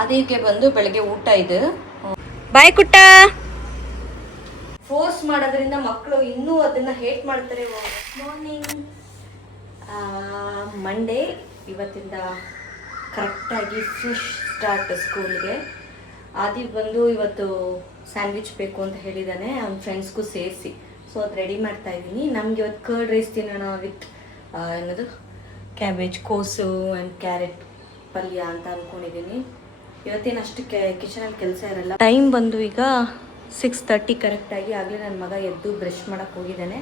ಅದಕ್ಕೆ ಬಂದು ಬೆಳಗ್ಗೆ ಊಟ ಇದು. ಬಾಯ್ ಕುಟ್ಟ. ಫೋರ್ಸ್ ಮಾಡೋದ್ರಿಂದ ಮಕ್ಕಳು ಇನ್ನೂ ಅದನ್ನ ಹೇಟ್ ಮಾಡ್ತಾರೆ. ಮಾರ್ನಿಂಗ್ ಮಂಡೇ, ಇವತ್ತಿಂದ ಕರೆಕ್ಟಾಗಿ ಫ್ರೆಶ್ ಸ್ಟಾರ್ಟ್ ಸ್ಕೂಲ್ಗೆ. ಆದಿ ಬಂದು ಇವತ್ತು ಸ್ಯಾಂಡ್ವಿಚ್ ಬೇಕು ಅಂತ ಹೇಳಿದ್ದಾನೆ, ಅವ್ನ ಫ್ರೆಂಡ್ಸ್ಗೂ ಸೇರಿಸಿ. ಸೊ ಅದು ರೆಡಿ ಮಾಡ್ತಾ ಇದ್ದೀನಿ. ನಮ್ಗೆ ಇವತ್ತು ಕರ್ಡ್ ರೈಸ್ ತಿನ್ನೋಣ ವಿತ್ ಏನದು ಕ್ಯಾಬೇಜ್, ಕೋಸು ಆ್ಯಂಡ್ ಕ್ಯಾರೆಟ್ ಪಲ್ಯ ಅಂತ ಅಂದ್ಕೊಂಡಿದ್ದೀನಿ. ಇವತ್ತೇನು ಅಷ್ಟು ಕಿಚನಲ್ಲಿ ಕೆಲಸ ಇರಲ್ಲ. ಟೈಮ್ ಬಂದು ಈಗ 6:30 ಕರೆಕ್ಟಾಗಿ. ಆಗಲೇ ನನ್ನ ಮಗ ಎದ್ದು ಬ್ರಷ್ ಮಾಡೋಕ್ಕೆ ಹೋಗಿದ್ದಾನೆ.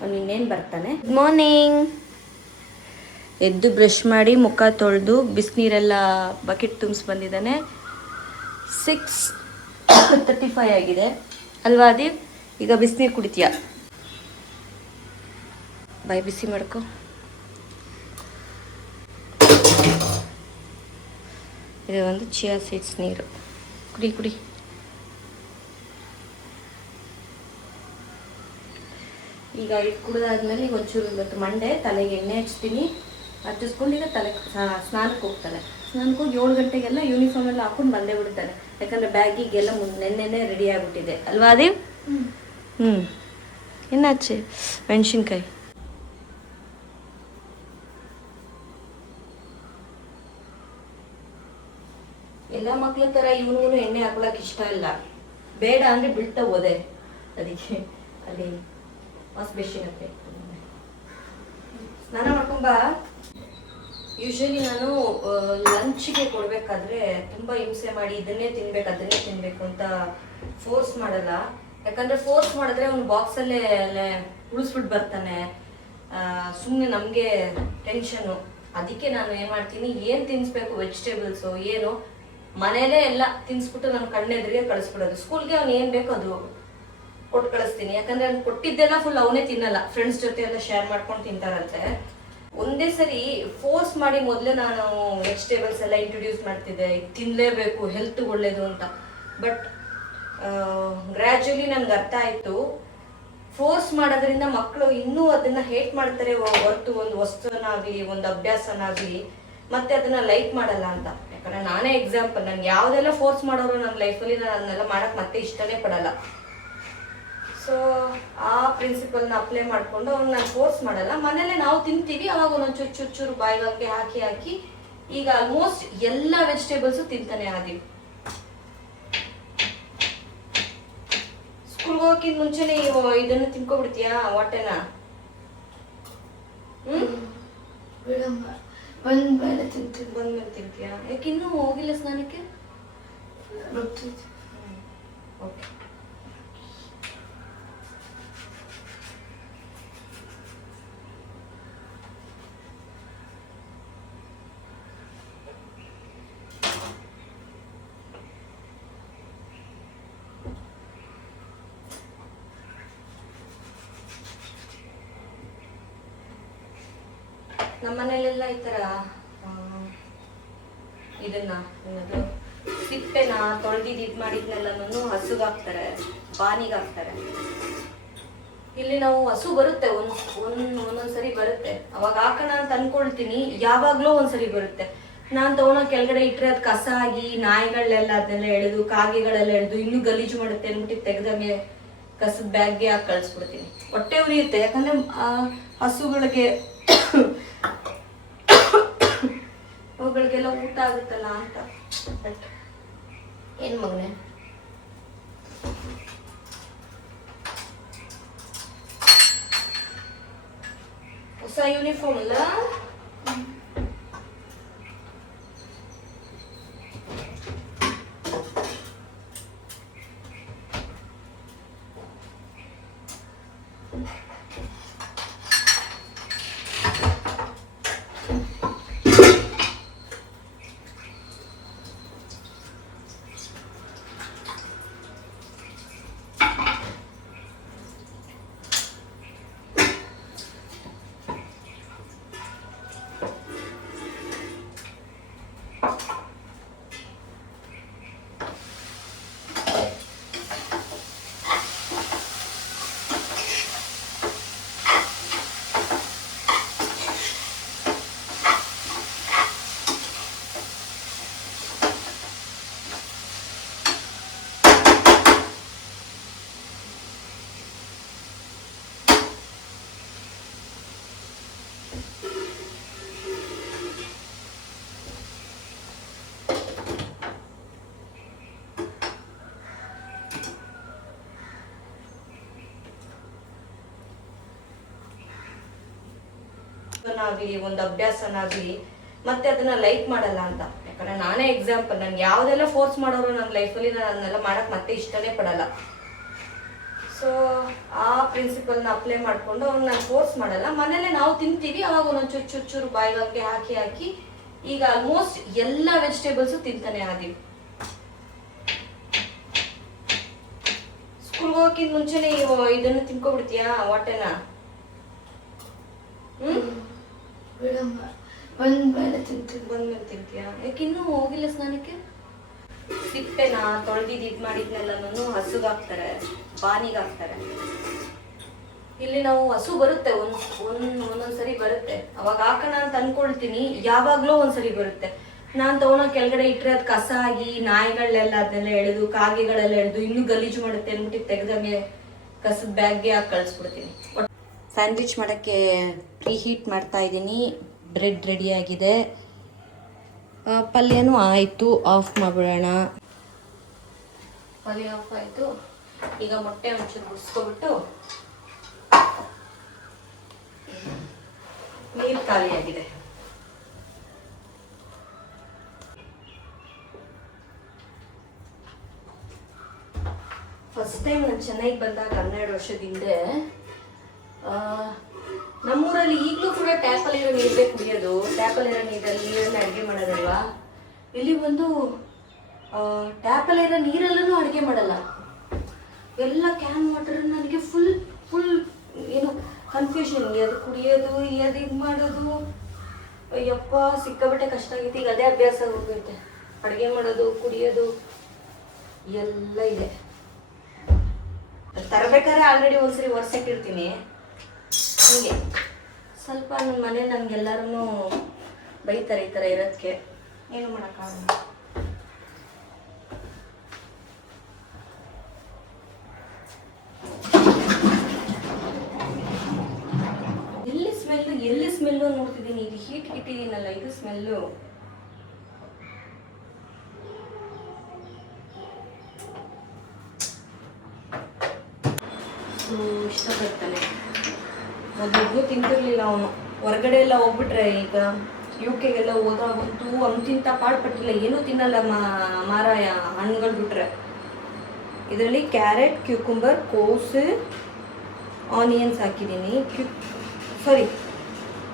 ಅವ್ನು ಇನ್ನೇನು ಬರ್ತಾನೆ. Good morning. ಎದ್ದು ಬ್ರಷ್ ಮಾಡಿ ಮುಖ ತೊಳೆದು ಬಿಸಿನೀರೆಲ್ಲ ಬಕೆಟ್ ತುಂಬಿಸಿ ಬಂದಿದ್ದಾನೆ. 6:35 ಆಗಿದೆ ಅಲ್ವಾ ದೀಪ್? ಈಗ ಬಿಸಿನೀರು ಕುಡಿತೀಯ? ಬಾಯಿ ಬಿಸಿ ಮಾಡ್ಕೊ. ಇದು ಒಂದು ಚಿಯಾ ಸೀಡ್ಸ್ ನೀರು. ಕುಡಿ ಕುಡಿ. ಈಗ ಇದು ಕುಡಿದಾದ್ಮೇಲೆ ಈಗ ಒಂಚೂರು ಇವತ್ತು ಮಂಡೆ ತಲೆಗೆ ಎಣ್ಣೆ ಹಚ್ತೀನಿ. ಹಚ್ಚಿಸ್ಕೊಂಡು ಈಗ ತಲೆ ಸ್ನಾನಕ್ಕೆ ಹೋಗ್ತಾನೆ. ಸ್ನಾನಕ್ಕೆ ಹೋಗಿ 7 ಗಂಟೆಗೆಲ್ಲ ಯೂನಿಫಾರ್ಮ್ ಎಲ್ಲ ಹಾಕೊಂಡು ಬಂದೇ ಬಿಡ್ತಾನೆ. ಯಾಕಂದರೆ ಬ್ಯಾಗಿಗೆಲ್ಲ ನೆನ್ನೆನೇ ರೆಡಿ ಆಗಿಬಿಟ್ಟಿದೆ ಅಲ್ವಾ ಅದೇ? ಎನ್ನಾಚೆ ಮೆಣಸಿನ್ಕಾಯಿ. ಎಲ್ಲ ಮಕ್ಳ ಥರ ಇವನು ಎಣ್ಣೆ ಹಾಕೊಳಕ್ಕೆ ಇಷ್ಟ ಇಲ್ಲ. ಬೇಡ ಅಂದರೆ ಬಿಡ್ತಾ ಹೋದೆ. ಅದಕ್ಕೆ ಅಲ್ಲಿ ವಾಶ್ ಬೇಸಿನ್ ಹತ್ತೆ ಸ್ನಾನ ಮಾಡ್ಕೊಂಬ. ಯೂಶ್ವಲಿ ನಾನು ಲಂಚ್ಗೆ ಕೊಡಬೇಕಾದ್ರೆ ತುಂಬ ಹಿಂಸೆ ಮಾಡಿ ಅದನ್ನೇ ತಿನ್ಬೇಕು ಅಂತ ಫೋರ್ಸ್ ಮಾಡಲ್ಲ. ಯಾಕಂದರೆ ಫೋರ್ಸ್ ಮಾಡಿದ್ರೆ ಅವ್ನು ಬಾಕ್ಸಲ್ಲೇ ಉಳಿಸ್ಬಿಟ್ಟು ಬರ್ತಾನೆ. ಸುಮ್ಮನೆ ನಮಗೆ ಟೆನ್ಷನ್ನು. ಅದಕ್ಕೆ ನಾನು ಏನು ಮಾಡ್ತೀನಿ, ಏನು ತಿನ್ನಿಸ್ಬೇಕು ವೆಜಿಟೇಬಲ್ಸು ಏನು ಮನೇಲೇ ಎಲ್ಲ ತಿನ್ನಿಸ್ಬಿಟ್ಟು ನಾನು ಕಣ್ಣೆದ್ರಿಗೆ ಕಳಿಸ್ಬಿಡೋದು. ಸ್ಕೂಲ್ಗೆ ಅವ್ನು ಏನು ಬೇಕೋ ಅದು ಕೊಟ್ಟು ಕಳಿಸ್ತೀನಿ. ಯಾಕಂದರೆ ಅವ್ನು ಕೊಟ್ಟಿದ್ದೆಲ್ಲ ಫುಲ್ ಅವನೇ ತಿನ್ನಲ್ಲ, ಫ್ರೆಂಡ್ಸ್ ಜೊತೆ ಎಲ್ಲ ಶೇರ್ ಮಾಡ್ಕೊಂಡು ತಿಂತಾರಂತೆ. ಒಂದೇ ಸರಿ ಫೋರ್ಸ್ ಮಾಡಿ ಮೊದಲೇ ನಾನು ವೆಜಿಟೇಬಲ್ಸ್ ಎಲ್ಲ ಇಂಟ್ರೊಡ್ಯೂಸ್ ಮಾಡ್ತಿದ್ದೆ, ತಿನ್ನಲೇಬೇಕು ಹೆಲ್ತ್ಗೆ ಒಳ್ಳೇದು ಅಂತ. ಬಟ್ ಗ್ರ್ಯಾಜುಲಿ ನನಗೆ ಅರ್ಥ ಆಯಿತು, ಫೋರ್ಸ್ ಮಾಡೋದ್ರಿಂದ ಮಕ್ಕಳು ಇನ್ನೂ ಅದನ್ನು ಹೇಟ್ ಮಾಡ್ತಾರೆ ಹೊರತು ಒಂದು ವಸ್ತುವನ್ನಾಗಲಿ ಒಂದು ಅಭ್ಯಾಸನಾಗಲಿ ಮತ್ತೆ ಅದನ್ನು ಲೈಕ್ ಮಾಡಲ್ಲ ಅಂತ. ಯಾಕಂದರೆ ನಾನೇ ಎಕ್ಸಾಂಪಲ್. ನನಗೆ ಯಾವುದೆಲ್ಲ ಫೋರ್ಸ್ ಮಾಡೋರು ನನ್ನ ಲೈಫಲ್ಲಿ ನಾನು ಅದನ್ನೆಲ್ಲ ಮಾಡೋಕ್ಕೆ ಮತ್ತೆ ಇಷ್ಟನೇ ಪಡಲ್ಲ. ಸೊ ಆ ಪ್ರಿನ್ಸಿಪಲ್ನ ಅಪ್ಲೈ ಮಾಡಿಕೊಂಡು ಅವ್ನು ನಾನು ಫೋರ್ಸ್ ಮಾಡಲ್ಲ. ಮನೇಲೆ ನಾವು ತಿಂತೀವಿ, ಅವಾಗ ಒಂದೊಂದು ಚೂರು ಬಾಯಿಗೆ ಹಾಕಿ ಈಗ ಆಲ್ಮೋಸ್ಟ್ ಎಲ್ಲ ವೆಜಿಟೇಬಲ್ಸು ತಿಂತಾನೆ ಆದಿ. ಸ್ಕೂಲ್ಗೆ ಹೋಗೋಕ್ಕಿಂತ ಮುಂಚೆನೇ ಇದನ್ನು ತಿನ್ಕೊಬಿಡ್ತೀಯಾ ಹೊಟ್ಟೆನ? ಬಂದ್ಮೇಲೆ ತಿಂತೀಯ? ಯಾಕೆ ಇನ್ನೂ ಹೋಗಿಲ್ಲ ಸ್ನಾನಕ್ಕೆ? ಓಕೆ. ನಮ್ಮ ಮನೇಲೆಲ್ಲ ಈ ಥರ ಇದನ್ನ ಏನದು ಸಿಪ್ಪೆನ ತೊಳೆದಿದ್ದು ಇದು ಮಾಡಿದ್ನೆಲ್ಲನೂ ಹಸುಗಾಕ್ತಾರೆ, ಬಾನಿಗಾಕ್ತಾರೆ. ಇಲ್ಲಿ ನಾವು ಹಸು ಬರುತ್ತೆ, ಒಂದೊಂದ್ಸರಿ ಬರುತ್ತೆ. ಅವಾಗ ಹಾಕೋಣ ಅಂತ ಅನ್ಕೊಳ್ತೀನಿ, ಯಾವಾಗಲೂ ಒಂದ್ಸರಿ ಬರುತ್ತೆ. ನಾನು ತಗೊಂಡೋಗಿ ಕೆಳಗಡೆ ಇಟ್ಟರೆ ಅದು ಕಸ ಆಗಿ ನಾಯಿಗಳೆಲ್ಲ ಅದನ್ನೆಲ್ಲ ಎಳೆದು ಕಾಗೆಗಳೆಲ್ಲ ಎಳೆದು ಇನ್ನೂ ಗಲೀಜು ಮಾಡುತ್ತೆ ಅಂದ್ಬಿಟ್ಟು ತೆಗೆದಂಗೆ ಕಸದ ಬ್ಯಾಗ್ಗೆ ಹಾಕಿ ಕಳಿಸ್ಬಿಡ್ತೀನಿ. ಹೊಟ್ಟೆ ಉರಿಯುತ್ತೆ, ಯಾಕಂದರೆ ಹಸುಗಳಿಗೆ ಅವುಗಳಿಗೆಲ್ಲ ಊಟ ಆಗುತ್ತಲ್ಲ ಅಂತ. ಬಟ್ ಏನು ಮಗನೆ, ಹೊಸ ಯೂನಿಫಾರ್ಮ್ ಅಲ್ಲ? ಆಗಲಿ ಒಂದು ಅಭ್ಯಾಸನಾಗ್ಲಿ ಮತ್ತೆ ಅದನ್ನ ಲೈಕ್ ಮಾಡಲ್ಲ ಅಂತ. ಯಾಕಂದ್ರೆ ನಾನೇ ಎಕ್ಸಾಂಪಲ್, ನನ್ಗೆ ಯಾವ್ದೆಲ್ಲ ಫೋರ್ಸ್ ಮಾಡೋರು ನನ್ನ ಲೈಫಲ್ಲಿ ನಾನು ಅದನ್ನೆಲ್ಲ ಮಾಡಕ್ ಮತ್ತೆ ಇಷ್ಟನೇ ಪಡಲ್ಲ. ಸೊ ಆ ಪ್ರಿನ್ಸಿಪಲ್ನ ಅಪ್ಲೈ ಮಾಡ್ಕೊಂಡು ಅವ್ನು ನಾನು ಫೋರ್ಸ್ ಮಾಡಲ್ಲ. ಮನೇಲೆ ನಾವು ತಿಂತೀವಿ, ಅವಾಗ ಒಂದೊಂದು ಚೂರು ಬಾಯಿಗೆ ಹಾಕಿ ಈಗ ಆಲ್ಮೋಸ್ಟ್ ಎಲ್ಲ ವೆಜಿಟೇಬಲ್ಸು ತಿಂತಾನೆ ಆದೀವಿ. ಸ್ಕೂಲ್ಗೆ ಹೋಗಕ್ಕಿಂತ ಮುಂಚೆನೆ ಇದನ್ನು ತಿನ್ಕೊಬಿಡ್ತೀಯಾ ಹೊಟ್ಟೆನ? ಬಿಡಮ್ಮ, ಬಂದ್ಮೇಲೆ ತಿಂತೀಯಾ? ಯಾಕೆ ಇನ್ನೂ ಹೋಗಿಲ್ಲ ಸ್ನಾನಕ್ಕೆ? ಸಿಪ್ಪೆನ ತೊಳೆದಿದ್ದು ಇದು ಮಾಡಿದ್ನೆಲ್ಲನೂ ಹಸುಗಾಕ್ತಾರೆ, ಬಾನಿಗಾಕ್ತಾರೆ. ಇಲ್ಲಿ ನಾವು ಹಸು ಬರುತ್ತೆ, ಒಂದೊಂದ್ಸರಿ ಬರುತ್ತೆ, ಅವಾಗ ಹಾಕೋಣ ಅಂತ ಅನ್ಕೊಳ್ತೀನಿ, ಯಾವಾಗ್ಲೂ ಒಂದ್ಸರಿ ಬರುತ್ತೆ. ನಾನು ತಗೊಂಡೋಗಿ ಕೆಳಗಡೆ ಇಟ್ಟರೆ ಅದು ಕಸ ಆಗಿ ನಾಯಿಗಳೆಲ್ಲ ಅದನ್ನೆಲ್ಲ ಎಳೆದು ಕಾಗೆಗಳೆಲ್ಲ ಎಳೆದು ಇನ್ನೂ ಗಲೀಜು ಮಾಡುತ್ತೆ ಅಂದ್ಬಿಟ್ಟು ತೆಗೆದಂಗೆ ಕಸದ ಬ್ಯಾಗ್ಗೆ ಹಾಕಿ ಕಳಿಸ್ಬಿಡ್ತೀನಿ. ಸ್ಯಾಂಡ್ವಿಚ್ ಮಾಡೋಕ್ಕೆ ಪ್ರೀ ಹೀಟ್ ಮಾಡ್ತಾ ಇದ್ದೀನಿ. ಬ್ರೆಡ್ ರೆಡಿಯಾಗಿದೆ, ಪಲ್ಯನೂ ಆಯಿತು. ಆಫ್ ಮಾಡಿಬಿಡೋಣ. ಪಲ್ಯ ಆಫ್ ಆಯಿತು. ಈಗ ಮೊಟ್ಟೆ ಒಂಚೂರು ಬಿಡಿಸ್ಕೊಬಿಟ್ಟು, ನೀರು ಖಾಲಿಯಾಗಿದೆ. ಫಸ್ಟ್ ಟೈಮ್ ನಾನು ಚೆನ್ನೈಗೆ ಬಂದಾಗ 12 ವರ್ಷದ ಹಿಂದೆ ನಮ್ಮೂರಲ್ಲಿ ಈಗಲೂ ಕೂಡ ಟ್ಯಾಪಲ್ಲಿರೋ ನೀರೇ ಕುಡಿಯೋದು. ಟ್ಯಾಪಲ್ಲಿರೋ ನೀರನ್ನ ಅಡುಗೆ ಮಾಡೋದಲ್ವಾ. ಇಲ್ಲಿ ಬಂದು ಟ್ಯಾಪಲ್ಲಿರೋ ನೀರಲ್ಲೂ ಅಡುಗೆ ಮಾಡಲ್ಲ, ಎಲ್ಲ ಕ್ಯಾನ್ ವಾಟರ್. ನನಗೆ ಫುಲ್ ಏನು ಕನ್ಫ್ಯೂಷನ್, ಅದು ಕುಡಿಯೋದು ಅದು ಇದು ಮಾಡೋದು. ಅಯ್ಯಪ್ಪ ಸಿಕ್ಕಾಬಟ್ಟೆ ಕಷ್ಟ ಆಗೈತೆ. ಈಗ ಅದೇ ಅಭ್ಯಾಸ ಹೋಗೈತೆ, ಅಡುಗೆ ಮಾಡೋದು ಕುಡಿಯೋದು ಎಲ್ಲ ಇದೆ. ತರಬೇಕಾದ್ರೆ ಆಲ್ರೆಡಿ ಒಂದ್ಸರಿ ಒರೆಸಿಟ್ಟಿರ್ತೀನಿ. ಹೀಗೆ ಸ್ವಲ್ಪ ನನ್ನ ಮನೆ ನನಗೆಲ್ಲರೂ ಬೈತಾರೆ ಈ ಥರ ಇರೋದಕ್ಕೆ, ಏನು ಮಾಡೋಕ್ಕಾಗಲ್ಲ. ಎಲ್ಲಿ ಸ್ಮೆಲ್ಲು ನೋಡ್ತಿದ್ದೀನಿ. ಇದು ಹೀಟ್ ಇಟ್ಟಿದ್ದೀನಲ್ಲ, ಇದು ಸ್ಮೆಲ್ಲು. ಇಷ್ಟಪಡ್ತಾನೆ. ಮೊದಲು ತಿಂತಿರ್ಲಿಲ್ಲ ಅವನು. ಹೊರಗಡೆ ಎಲ್ಲ ಹೋಗ್ಬಿಟ್ರೆ, ಈಗ UK-ಗೆಲ್ಲ ಹೋದಾಗಂತೂ ಅಂತಿಂತ ಪಾಡ್ಪಟ್ಟಿಲ್ಲ, ಏನೂ ತಿನ್ನಲ್ಲ ಮಾರಾಯ, ಹಣ್ಣುಗಳು ಬಿಟ್ರೆ. ಇದರಲ್ಲಿ ಕ್ಯಾರೆಟ್, ಕ್ಯೂಕುಂಬರ್, ಕೋಸು, ಆನಿಯನ್ಸ್ ಹಾಕಿದ್ದೀನಿ.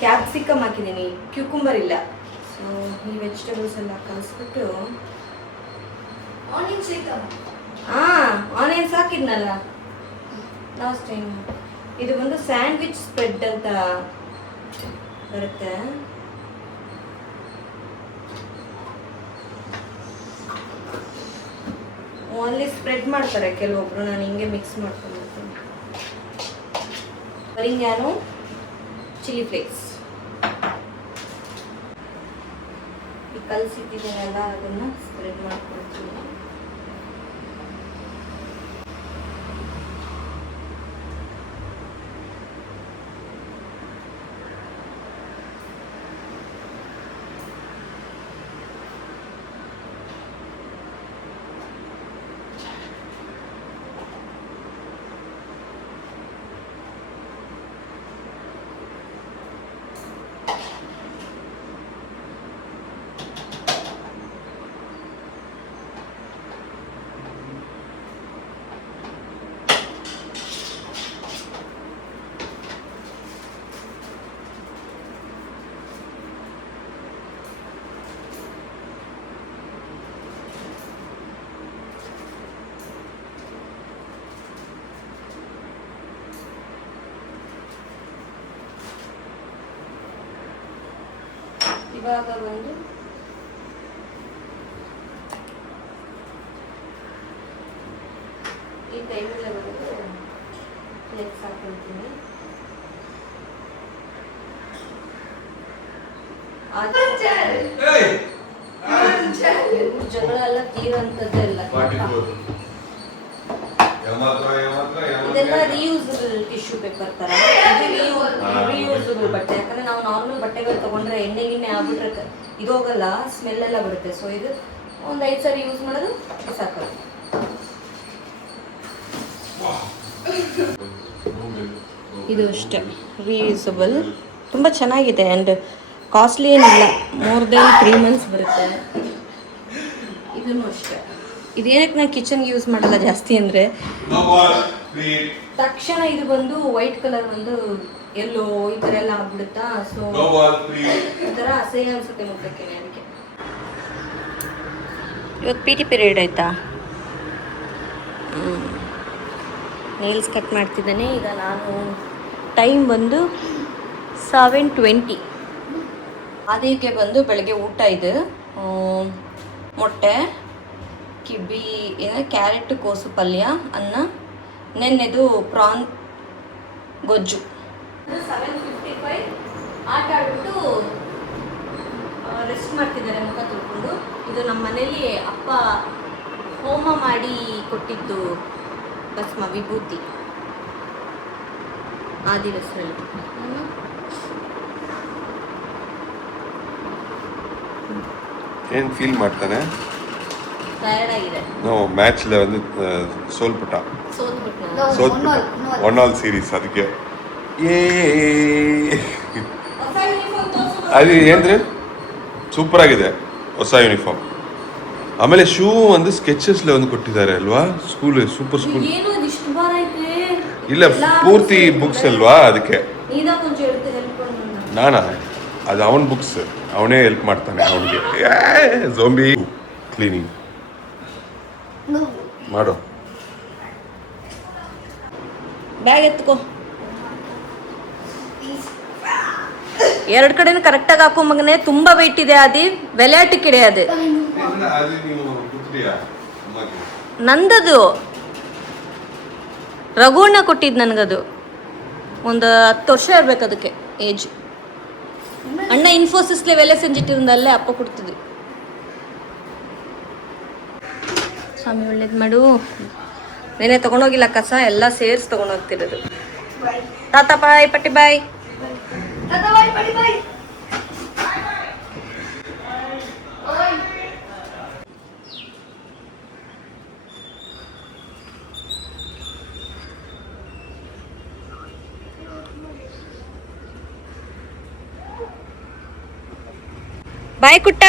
ಕ್ಯಾಪ್ಸಿಕಮ್ ಹಾಕಿದ್ದೀನಿ, ಕ್ಯೂಕುಂಬರ್ ಇಲ್ಲ. ಸೊ ಈ ವೆಜಿಟೇಬಲ್ಸ್ ಎಲ್ಲ ಕಲಿಸ್ಬಿಟ್ಟು ಆನಿಯನ್ಸ್ ಹಾಕಿದ್ನಲ್ಲ ಲಾಸ್ಟ್ ಟೈಮ್. ಇದು ಒಂದು ಸ್ಯಾಂಡ್ವಿಚ್ ಸ್ಪ್ರೆಡ್ ಅಂತ ಬರುತ್ತೆ. ಅಲ್ಲಿ ಸ್ಪ್ರೆಡ್ ಮಾಡ್ತಾರೆ ಕೆಲವೊಬ್ರು, ನಾನು ಹಿಂಗೆ ಮಿಕ್ಸ್ ಮಾಡ್ಕೊಂಡಿರ್ತೀನಿ. ಬರಿಂಗ್ಯಾನು, ಚಿಲ್ಲಿ ಫ್ಲೇಕ್ಸ್, ಈ ಕಲಸಿಟ್ಟಿದ್ದೀನಲ್ಲ ಅದನ್ನು ಸ್ಪ್ರೆಡ್ ಮಾಡ್ಕೊಳ್ತೀನಿ. ಇವಾಗ ಒಂದು ಈ ಟೈಮಲ್ಲಿ ಒಂದು ಫ್ಲೇಕ್ಸ್ ಹಾಕೊಳ್ತೀನಿ. ಜಗಳ ಎಲ್ಲ ತೀರೋಂಥದ್ದೇ ಇಲ್ಲ. ಇದೆಲ್ಲ ರಿಯೂಸಬಲ್ ಟಿಶ್ಯೂ ಪೇಪರ್ ತರ, ರಿಯೂಸಬಲ್ ಬಟ್ಟೆ. ಯಾಕಂದ್ರೆ ನಾವು ನಾರ್ಮಲ್ ಬಟ್ಟೆಗಳು ತೊಗೊಂಡ್ರೆ ಎಣ್ಣೆ ಗಿಣ್ಣೆ ಆಗ್ಬಿಟ್ರೆ ಇದು ಹೋಗಲ್ಲ, ಸ್ಮೆಲ್ ಎಲ್ಲ ಬರುತ್ತೆ. ಸೊ ಇದು ಒಂದು 5 ಸರಿ ಯೂಸ್ ಮಾಡೋದು ಸಾಕು. ಇದು ಅಷ್ಟೇ ರೀಯೂಸಬಲ್, ತುಂಬ ಚೆನ್ನಾಗಿದೆ ಆ್ಯಂಡ್ ಕಾಸ್ಟ್ಲಿ ಏನಿಲ್ಲ, ಮೋರ್ ದೆನ್ 3 months ಬರುತ್ತೆ. ಇದನ್ನು ಅಷ್ಟೇ. ಇದೇನಕ್ಕೆ ನಾನು ಕಿಚನ್ಗೆ ಯೂಸ್ ಮಾಡಲ್ಲ ಜಾಸ್ತಿ ಅಂದರೆ ತಕ್ಷಣ ಇದು ಬಂದು ವೈಟ್ ಕಲರ್ ಒಂದು ಎಲ್ಲೋ ಈ ಥರ ಎಲ್ಲ ಆಗ್ಬಿಡುತ್ತಾ. ಸೊ ಈ ಥರ ಅಸಹ್ಯ ಅನಿಸುತ್ತೆ ಮುಟ್ಟಕ್ಕೆ. ಅದಕ್ಕೆ ಇವತ್ತು PT ಪೀರಿಯಡ್ ಆಯಿತಾ, ನೇಲ್ಸ್ ಕಟ್ ಮಾಡ್ತಿದ್ದಾನೆ ಈಗ ನಾನು. ಟೈಮ್ ಬಂದು 7:20. ಅದಕ್ಕೆ ಬಂದು ಬೆಳಗ್ಗೆ ಊಟ ಇದು ಮೊಟ್ಟೆ, ಕಿಬ್ಬಿ, ಕ್ಯಾರೆಟ್ ಕೋಸು ಪಲ್ಯ, ಅನ್ನ, ನೆನ್ನೆದು ಪ್ರಾನ್ ಗೊಜ್ಜು. 7:55 ಆಟ ಆಡ್ಬಿಟ್ಟು ರೆಸ್ಟ್ ಮಾಡ್ತಿದ್ದಾರೆ ಮುಖ ತೊಳ್ಕೊಂಡು. ಇದು ನಮ್ಮ ಮನೇಲಿ ಅಪ್ಪ ಹೋಮ ಮಾಡಿ ಕೊಟ್ಟಿದ್ದು ಭಸ್ಮ, ವಿಭೂತಿ, ಆದಿವಸರಲ್ಲಿ. ಏನು ಫೀಲ್ ಮಾಡ್ತಾನೆ? ಟಯರ್ಡ್ ಆಗಿದೆ. ನೋ ಮ್ಯಾಚ್ல வந்து ಸೋಲ್ಬಿಟ್ಟ. ಸೋತ್ಬಿಟ್ಟ 1-all ಸೀರೀಸ್. ಅದಕ್ಕೆ ಅದು ಏನ್ರಿ ಸೂಪರ್ ಆಗಿದೆ ಹೊಸ ಯೂನಿಫಾರ್ಮ್. ಆಮೇಲೆ ಶೂ ಒಂದು ಸ್ಕೆಚಸ್ಲೆ ಒಂದು ಕೊಟ್ಟಿದ್ದಾರೆ ಅಲ್ವಾ, ಸ್ಕೂಲ್ ಸೂಪರ್ ಸ್ಕೂಲ್. ಇಲ್ಲ ಪೂರ್ತಿ ಬುಕ್ಸ್ ಅಲ್ವಾ, ಅದಕ್ಕೆ ನಾನಾ ಅದು ಅವನ ಬುಕ್ಸ್, ಅವನೇ ಹೆಲ್ಪ್ ಮಾಡ್ತಾನೆ ಅವನಿಗೆ. ಝೋಂಬಿ ಕ್ಲೀನಿಂಗ್ ಮಾಡು. ಬ್ಯಾಗ್ ಎತ್ಕೋ. 2 ಕಡೆನೂ ಕರೆಕ್ಟಾಗಿ ಹಾಕೋ ಮಗನೇ. ತುಂಬಾ ವೆಯ್ಟ್ ಇದೆ ಅದು, ವಿளையாட்டுக்கு கிடையாது. ನಂದದು ರಘುವಣ್ಣ ಕೊಟ್ಟಿದ್ದು ನನಗದು. ಒಂದು 10 ವರ್ಷ ಇರ್ಬೇಕು ಅದಕ್ಕೆ ಏಜ್. ಅಣ್ಣ ಇನ್ಫೋಸಿಸ್ಲೆ ವೇಲೆ ಸೆಂಜಿಟ್ಟಿರುಂದಲ್ಲೇ ಅಪ್ಪ ಕೊಡ್ತಿದ್ವಿ. ಸ್ವಾಮಿ ಒಳ್ಳೇದು ಮಾಡು. ನೆನೆ ತೊಗೊಂಡೋಗಿಲ್ಲ ಕಸ, ಎಲ್ಲ ಸೇರಿಸಿ ತೊಗೊಂಡೋಗ್ತಿರೋದು. ತಾತ ಬಾಯ್, ಪಟ್ಟಿ ಬಾಯ್. ಬಾಯ್ ಕುಟ್ಟ.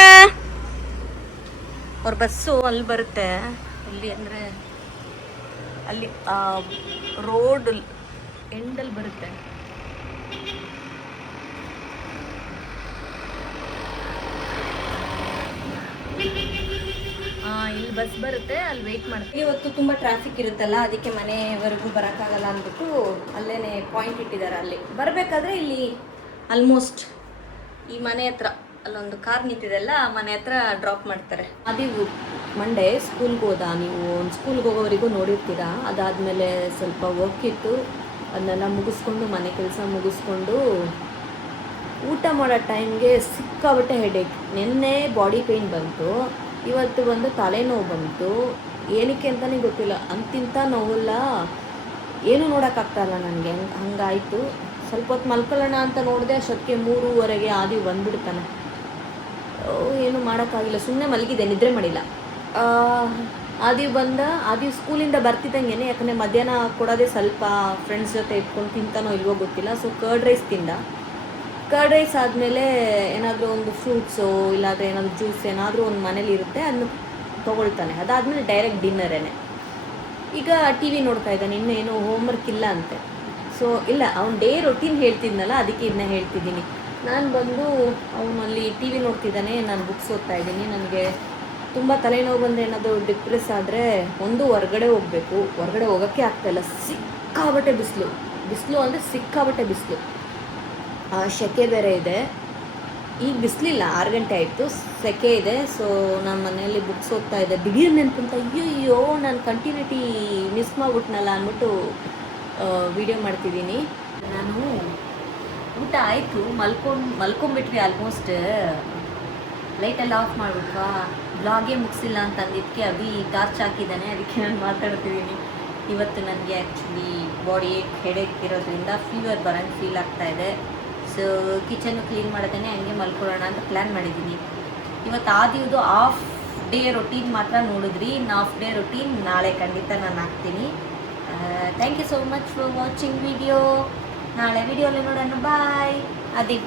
ಅವ್ರ ಬಸ್ಸು ಅಲ್ಲಿ ಬರುತ್ತೆ. ಇಲ್ಲಿ ಅಂದರೆ ಅಲ್ಲಿ ರೋಡ್ ಎಂಡಲ್ಲಿ ಬರುತ್ತೆ. ಇಲ್ಲಿ ಬಸ್ ಬರುತ್ತೆ, ಅಲ್ಲಿ ವೆಯ್ಟ್ ಮಾಡ್ತೀವಿ. ಇವತ್ತು ತುಂಬ ಟ್ರಾಫಿಕ್ ಇರುತ್ತಲ್ಲ, ಅದಕ್ಕೆ ಮನೆವರೆಗೂ ಬರೋಕ್ಕಾಗಲ್ಲ ಅಂದ್ಬಿಟ್ಟು ಅಲ್ಲೇ ಪಾಯಿಂಟ್ ಇಟ್ಟಿದ್ದಾರೆ. ಅಲ್ಲಿ ಬರಬೇಕಾದ್ರೆ ಇಲ್ಲಿ ಆಲ್ಮೋಸ್ಟ್ ಈ ಮನೆ ಹತ್ರ ಅಲ್ಲೊಂದು ಕಾರ್ ನಿಂತಿದೆಲ್ಲ, ಆ ಮನೆ ಹತ್ರ ಡ್ರಾಪ್ ಮಾಡ್ತಾರೆ. ಅದು ಮಂಡೇ ಸ್ಕೂಲ್ಗೆ ಹೋದ. ನೀವು ಸ್ಕೂಲ್ಗೆ ಹೋಗೋವರೆಗೂ ನೋಡಿರ್ತೀರಾ. ಅದಾದಮೇಲೆ ಸ್ವಲ್ಪ ವರ್ಕ್ ಇತ್ತು, ಅದನ್ನೆಲ್ಲ ಮುಗಿಸ್ಕೊಂಡು ಮನೆ ಕೆಲಸ ಮುಗಿಸ್ಕೊಂಡು ಊಟ ಮಾಡೋ ಟೈಮ್ಗೆ ಸಿಕ್ಕಾಬಟ್ಟೆ ಹೆಡೇಕ್. ನಿನ್ನೆ ಬಾಡಿ ಪೇಯ್ನ್ ಬಂತು, ಇವತ್ತು ಬಂದು ತಲೆನೋವು ಬಂತು. ಏನಕ್ಕೆ ಅಂತಲೇ ಗೊತ್ತಿಲ್ಲ. ಅಂತಿಂಥ ನೋವಲ್ಲ, ಏನೂ ನೋಡೋಕ್ಕಾಗ್ತಾಯಿಲ್ಲ ನನಗೆ. ಹಂಗಾಯಿತು. ಸ್ವಲ್ಪ ಹೊತ್ತು ಮಲ್ಕೊಳ್ಳೋಣ ಅಂತ ನೋಡಿದೆ, ಅಷ್ಟೊತ್ತಿಗೆ 3:30 ಆದಿ ಬಂದುಬಿಡ್ತಾನೆ. ಏನು ಮಾಡೋಕ್ಕಾಗಿಲ್ಲ, ಸುಮ್ಮನೆ ಮಲಗಿದೆ, ನಿದ್ರೆ ಮಾಡಿಲ್ಲ. ಆದಿ ಸ್ಕೂಲಿಂದ ಬರ್ತಿದ್ದಂಗೆ, ಯಾಕಂದರೆ ಮಧ್ಯಾಹ್ನ ಕೊಡೋದೇ ಸ್ವಲ್ಪ ಫ್ರೆಂಡ್ಸ್ ಜೊತೆ ಇಟ್ಕೊಂಡು ತಿಂತಾನೋ ಇಲ್ವೋ ಗೊತ್ತಿಲ್ಲ. ಸೊ ಕರ್ಡ್ ರೈಸ್ ತಿಂದ. ಕರ್ಡ್ ರೈಸ್ ಆದಮೇಲೆ ಏನಾದರೂ ಒಂದು ಫ್ರೂಟ್ಸು ಇಲ್ಲಾಂದರೆ ಏನಾದರೂ ಜ್ಯೂಸ್ ಏನಾದರೂ ಒಂದು ಮನೇಲಿ ಇರುತ್ತೆ, ಅದನ್ನು ತೊಗೊಳ್ತಾನೆ. ಅದಾದಮೇಲೆ ಡೈರೆಕ್ಟ್ ಡಿನ್ನರೇನೆ. ಈಗ ಟಿ ವಿ ನೋಡ್ತಾ ಇದ್ದಾನೆ, ಇನ್ನೇನು ಹೋಮ್ವರ್ಕ್ ಇಲ್ಲ ಅಂತೆ. ಸೊ ಇಲ್ಲ, ಅವ್ನು ಡೇ ರೊಟೀನ್ ಹೇಳ್ತಿದ್ನಲ್ಲ, ಅದಕ್ಕೆ ಇದನ್ನ ಹೇಳ್ತಿದ್ದೀನಿ. ನಾನು ಬಂದು ಅವನಲ್ಲಿ ಟಿ ವಿ ನೋಡ್ತಿದ್ದಾನೆ, ನಾನು ಬುಕ್ಸ್ ಓದ್ತಾ ಇದ್ದೀನಿ. ನನಗೆ ತುಂಬ ತಲೆನೋವು ಬಂದರೆ ಏನಾದರೂ ಡಿಪ್ರೆಸ್ ಆದರೆ ಒಂದು ಹೊರಗಡೆ ಹೋಗಬೇಕು. ಹೊರಗಡೆ ಹೋಗೋಕ್ಕೆ ಆಗ್ತಾಯಿಲ್ಲ, ಸಿಕ್ಕಾಬಟ್ಟೆ ಬಿಸಿಲು ಅಂದರೆ ಸಿಕ್ಕಾಬಟ್ಟೆ ಬಿಸಿಲು. ಸೆಕೆ ಬೇರೆ ಇದೆ. ಈಗ ಬಿಸಿಲಿಲ್ಲ, 6 ಗಂಟೆ ಆಯಿತು, ಸೆಕೆ ಇದೆ. ಸೊ ನಮ್ಮ ಮನೆಯಲ್ಲಿ ಬುಕ್ಸ್ ಓದ್ತಾ ಇದ್ದೆ. ದಿಢೀರ್ ನೆನಪಂತ ಅಯ್ಯೋ ನಾನು ಕಂಟಿನ್ಯೂಟಿ ಮಿಸ್ ಮಾಡಿಬಿಟ್ನಲ್ಲ ಅಂದ್ಬಿಟ್ಟು ವಿಡಿಯೋ ಮಾಡ್ತಿದ್ದೀನಿ. ನಾನು ಊಟ ಆಯಿತು, ಮಲ್ಕೊಂಬಿಟ್ವಿ ಆಲ್ಮೋಸ್ಟ್. ಲೈಟೆಲ್ಲ ಆಫ್ ಮಾಡಿಬಿಟ್ವಾ, ಬ್ಲಾಗೇ ಮುಗಿಸಿಲ್ಲ ಅಂತ ಅಂದಿದ್ದಕ್ಕೆ ಅಭಿ ಟಾರ್ಚ್ ಹಾಕಿದ್ದಾನೆ, ಅದಕ್ಕೆ ನಾನು ಮಾತಾಡ್ತಿದ್ದೀನಿ. ಇವತ್ತು ನನಗೆ ಆ್ಯಕ್ಚುಲಿ ಬಾಡಿ ಹೆಡೇಕ್ ಇರೋದ್ರಿಂದ ಫೀವರ್ ಬರೋಂಗೆ ಫೀಲ್ ಆಗ್ತಾಯಿದೆ. ಕಿಚನ್ನು ಕ್ಲೀನ್ ಮಾಡೋದೇ ಹಂಗೆ ಮಲ್ಕೊಳ್ಳೋಣ ಅಂತ ಪ್ಲ್ಯಾನ್ ಮಾಡಿದ್ದೀನಿ. ಇವತ್ತು ಆದಿದು ಹಾಫ್ ಡೇ ರೊಟೀನ್ ಮಾತ್ರ ನೋಡಿದ್ರಿ. ಇನ್ನು ಹಾಫ್ ಡೇ ರೊಟೀನ್ ನಾಳೆ ಖಂಡಿತ ನಾನು ಹಾಕ್ತೀನಿ. Thank you so much for watching video. ನಾಳೆ ವಿಡಿಯೋಲಿ ನೋಡೋಣ. ಬಾಯ್. ಅದೇ